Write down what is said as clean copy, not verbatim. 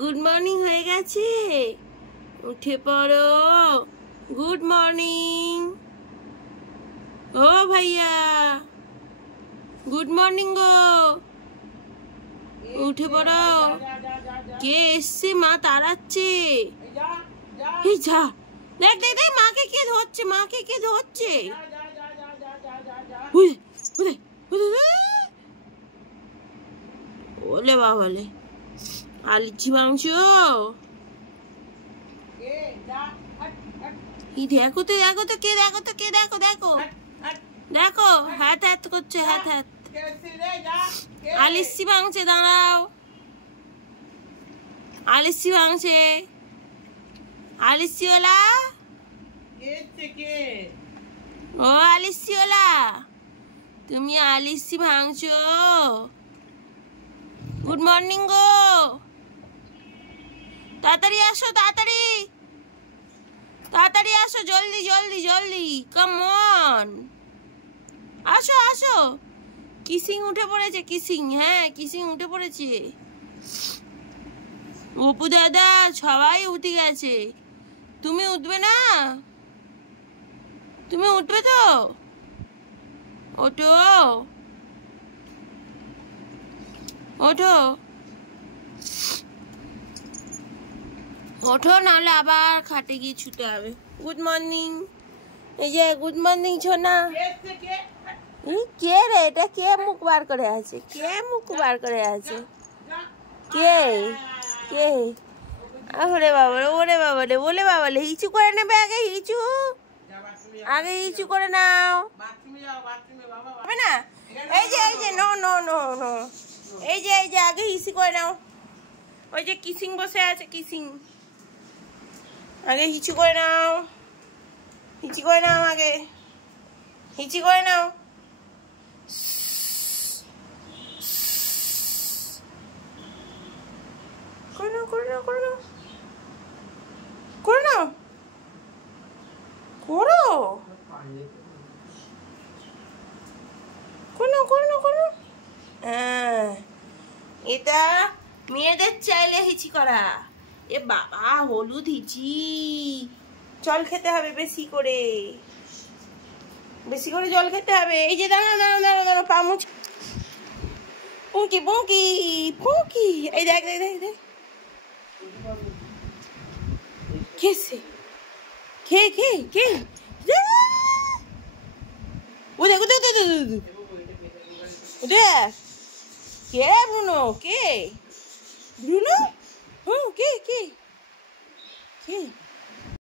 Good morning হয়ে গেছে, উঠে পড়ো। গুড মর্নিং ও ভাইয়া, গুড মর্নিং গো, উঠে পড়ো। কে এসছে? মা তাড়াচ্ছে। এই যা, দেখ দেখ দেখ, মাকে কে ধরছে, মাকে কে ধরছে। ওলে বাবালে, আলিচি মাংস। দেখো তো দেখো তো কে, দেখো তো কে, দেখো দেখো দেখো, হাত হাত করছে, হাত হাত। আলিসি মাংসে, দাঁড়াও। আলিসি মাংসে, আলিসিওলা। ও আলিসিওলা, তুমি আলিসি মাংস। গুড মর্নিং গো, তাড়াতাড়ি আসো, তাড়াতাড়ি তাড়াতাড়ি আসো, জলদি জলদি জলদি, কাম অন, আসো আসো। কিসিং উঠে পড়েছে, কিসিং, হ্যাঁ কিসিং উঠে পড়েছে। অপু দাদা সবাই উঠে গেছে, তুমি উঠবে না? তুমি উঠবে তো? ওঠো ওঠো ওঠো, নাহলে আবার খাটে গিয়ে ছুটে হবে। গুড মর্নিং, এই যে গুড মর্নিং সোনা। কে রে এটা? কে মুখ বার করে আছে? কে মুখ বার করে আছে? কে কে? ওরে বাবা, ওরে বাবা রে, ওরে বাবা রে, হিচু করে নেবে আগে, হিচু আগে হিচু করে নাও। হবে না? এই যে এই যে, নো নো নো নো, এই যে এই যে আগে হিচু করে নাও। ওই যে কিসিং বসে আছে, কিসিং, আগে হিচু করে নাও, হিচি করে নাও, আগে হিচি করে নাও। করে নাও করে নাও করে নাও করে নাও, করো করে নাও করে নাও করে নাও। হ্যাঁ, এটা মেয়েদের চাইলে হিচি করা। এ বাবা, হলুদ হিচি, জল খেতে হবে বেশি করে, বেশি করে জল খেতে হবে। এই যে দাঁড়া দাঁড়া দাঁড়া দাঁড়া, পামুচ পুঁকি পুঁকি পুঁকি, এই দেখ দেখ দেখ দেখ, খেয়েছে, খেয়ে খেয়ে কে? ও দেখ দেখ দেখ দেখ, কে ব্রুনো? কে ব্রুনো? হুম, কে কে কে?